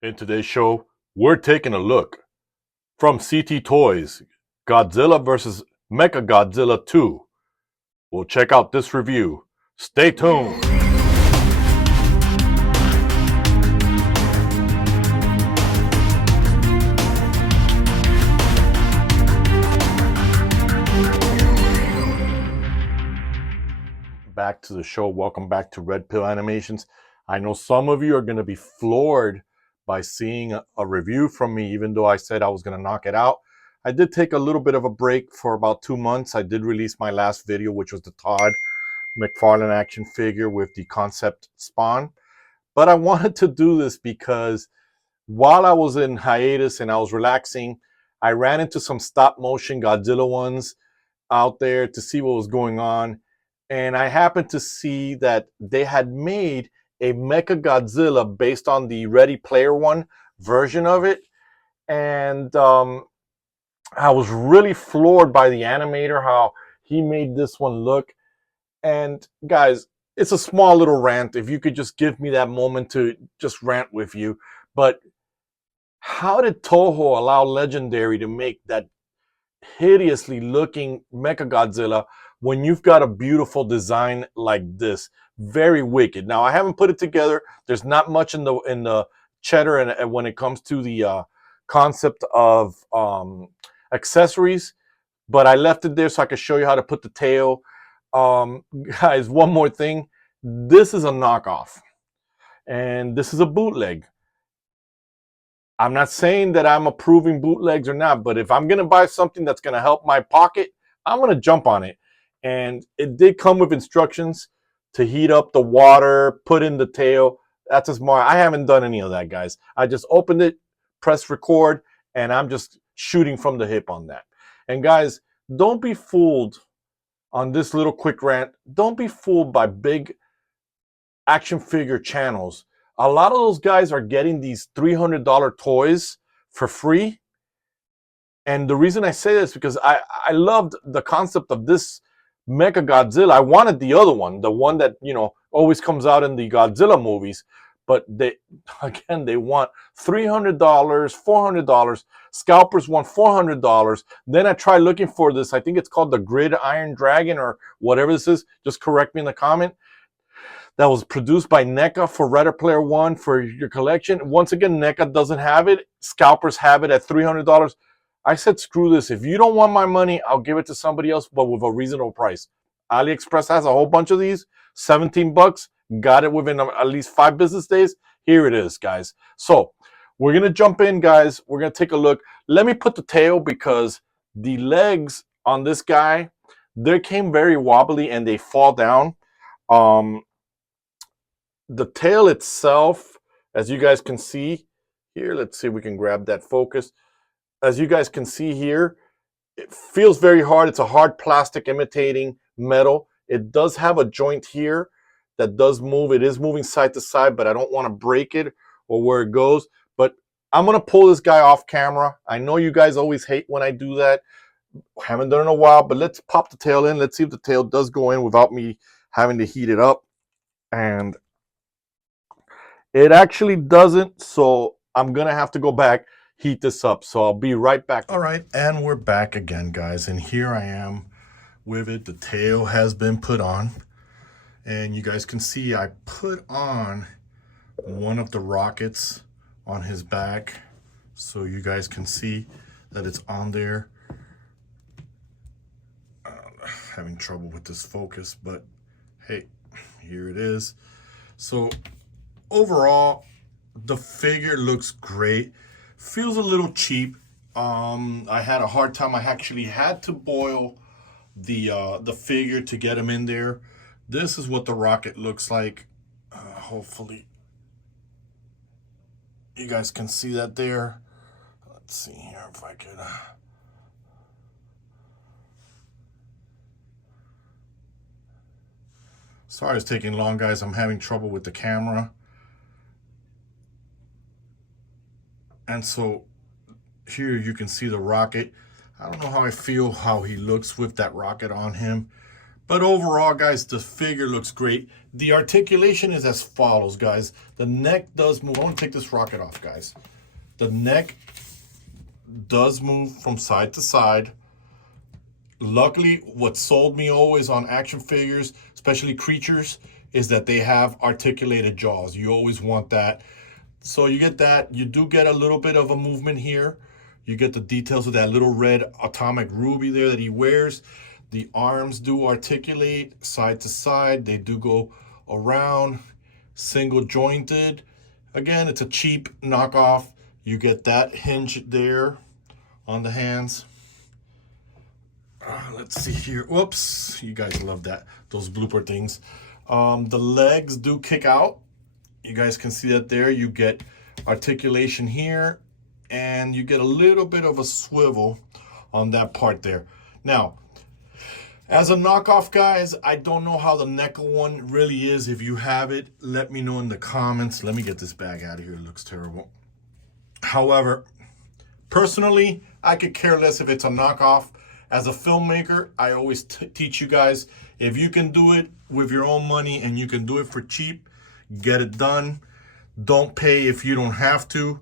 In today's show, we're taking a look from CT Toys, Godzilla vs. Mechagodzilla 2. We'll check out this review. Stay tuned. Back to the show. Welcome back to R.P.Animations. I know some of you are going to be floored by seeing a review from me, even though I said I was going to knock it out. I did take a little bit of a break for about 2 months. I did release my last video, which was the Todd Mcfarlane action figure with the concept spawn. But I wanted to do this because while I was in hiatus and I was relaxing, I ran into some stop motion Godzilla ones out there to see what was going on. And I happened to see that they had made a Mechagodzilla based on the Ready Player One version of it. And I was really floored by the animator, how he made this one look. And guys, it's a small little rant. If you could just give me that moment to just rant with you. But how did Toho allow Legendary to make that hideously looking Mechagodzilla when you've got a beautiful design like this? Very wicked. Now, I haven't put it together. There's not much in the cheddar and when it comes to the concept of accessories, but I left it there so I could show you how to put the tail. Guys, one more thing. This is a knockoff, and this is a bootleg. I'm not saying that I'm approving bootlegs or not, but if I'm going to buy something that's going to help my pocket, I'm going to jump on it. And it did come with instructions to heat up the water, put in the tail. That's a smart. I haven't done any of that, guys. I just opened it, pressed record, and I'm just shooting from the hip on that. And guys, don't be fooled on this little quick rant. Don't be fooled by big action figure channels. A lot of those guys are getting these $300 toys for free. And the reason I say this is because I loved the concept of this Mechagodzilla. I wanted the other one, the one that, you know, always comes out in the Godzilla movies. But they want $300, $400. Scalpers want $400. Then I tried looking for this. I think it's called the Grid Iron Dragon or whatever this is. Just correct me in the comment. That was produced by NECA for Ready Player One for your collection. Once again, NECA doesn't have it. Scalpers have it at $300. I said, screw this. If you don't want my money, I'll give it to somebody else, but with a reasonable price. AliExpress has a whole bunch of these. 17 bucks. Got it within at least 5 business days. Here it is, guys. So we're going to jump in, guys. We're going to take a look. Let me put the tail because the legs on this guy, they came very wobbly and they fall down. The tail itself, as you guys can see here, let's see if we can grab that focus. As you guys can see here, it feels very hard. It's a hard plastic imitating metal. It does have a joint here that does move. It is moving side to side, but I don't want to break it or where it goes. But I'm going to pull this guy off camera. I know you guys always hate when I do that. Haven't done it in a while, but let's pop the tail in. Let's see if the tail does go in without me having to heat it up. And it actually doesn't, so I'm going to have to go back, heat this up. So I'll be right back. All right, and we're back again, guys. And here I am with it. The tail has been put on. And you guys can see I put on one of the rockets on his back. So you guys can see that it's on there. Having trouble with this focus, but hey, here it is. So overall, the figure looks great. Feels a little cheap. I had a hard time. I actually had to boil the figure to get him in there. This is what the rocket looks like. Hopefully, you guys can see that there. Let's see here if I could. Sorry it's taking long, guys. I'm having trouble with the camera. And so here you can see the rocket. I don't know how I feel how he looks with that rocket on him, But overall, guys, the figure looks great. The articulation is as follows, guys. The neck does move. I want to take this rocket off, guys. The neck does move from side to side. Luckily, what sold me always on action figures, especially creatures, is that they have articulated jaws. You always want that. So you get that. You do get a little bit of a movement here. You get the details of that little red atomic ruby there that he wears. The arms do articulate side to side. They do go around, single jointed. Again, it's a cheap knockoff. You get that hinge there on the hands. Let's see here. Whoops, you guys love that, those blooper things. The legs do kick out. You guys can see that there. You get articulation here, and you get a little bit of a swivel on that part there. Now, as a knockoff, guys, I don't know how the NECA one really is. If you have it, let me know in the comments. Let me get this bag out of here. It looks terrible. However, personally, I could care less if it's a knockoff. As a filmmaker, I always teach you guys, if you can do it with your own money and you can do it for cheap, get it done. Don't pay if you don't have to.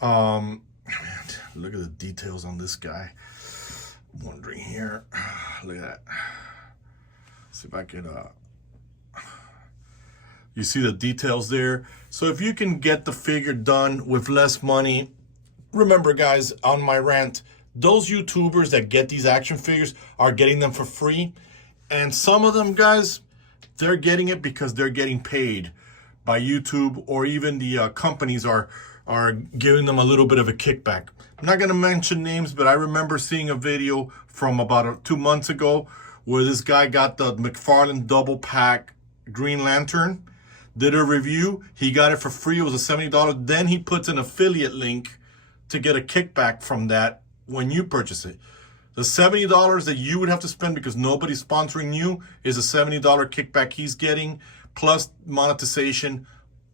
Look at the details on this guy. I'm wondering here. Look at that. See if I could, you see the details there. So if you can get the figure done with less money, remember, guys, on my rant, those YouTubers that get these action figures are getting them for free. And some of them, guys, they're getting it because they're getting paid by YouTube, or even the companies are giving them a little bit of a kickback. I'm not going to mention names, but I remember seeing a video from about 2 months ago where this guy got the Mcfarlane double pack Green Lantern, did a review. He got it for free. It was a $70. Then he puts an affiliate link to get a kickback from that when you purchase it. The $70 that you would have to spend because nobody's sponsoring you is a $70 kickback he's getting, plus monetization,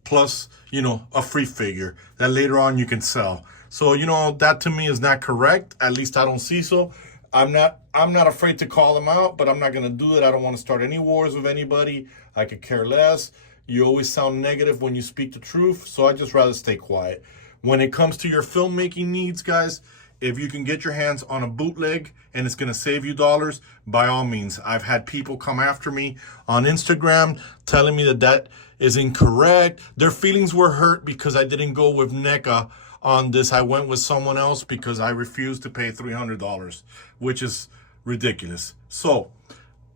plus, you know, a free figure that later on you can sell. So, you know, that to me is not correct. At least I don't see so. I'm not afraid to call them out, but I'm not going to do it. I don't want to start any wars with anybody. I could care less. You always sound negative when you speak the truth, so I'd just rather stay quiet. When it comes to your filmmaking needs, guys, if you can get your hands on a bootleg and it's going to save you dollars, by all means. I've had people come after me on Instagram telling me that that is incorrect. Their feelings were hurt because I didn't go with NECA on this. I went with someone else because I refused to pay $300, which is ridiculous. So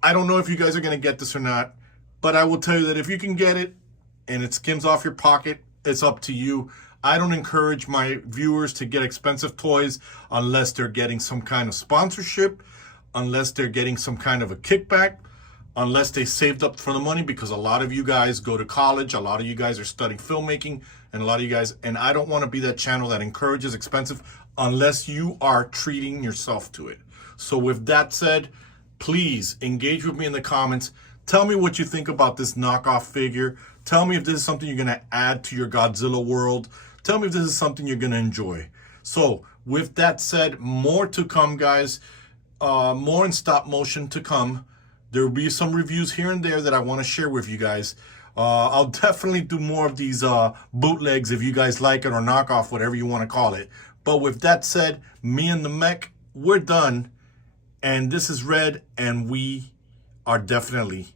I don't know if you guys are going to get this or not, but I will tell you that if you can get it and it skims off your pocket, it's up to you. I don't encourage my viewers to get expensive toys unless they're getting some kind of sponsorship, unless they're getting some kind of a kickback, unless they saved up for the money, because a lot of you guys go to college, a lot of you guys are studying filmmaking, and a lot of you guys, and I don't want to be that channel that encourages expensive unless you are treating yourself to it. So with that said, please engage with me in the comments. Tell me what you think about this knockoff figure. Tell me if this is something you're going to add to your Godzilla world. Tell me if this is something you're going to enjoy. So with that said, more to come, guys. More in stop motion to come. There will be some reviews here and there that I want to share with you guys. I'll definitely do more of these bootlegs if you guys like it, or knockoff, whatever you want to call it. But with that said, me and the mech, we're done. And this is Red, and we are definitely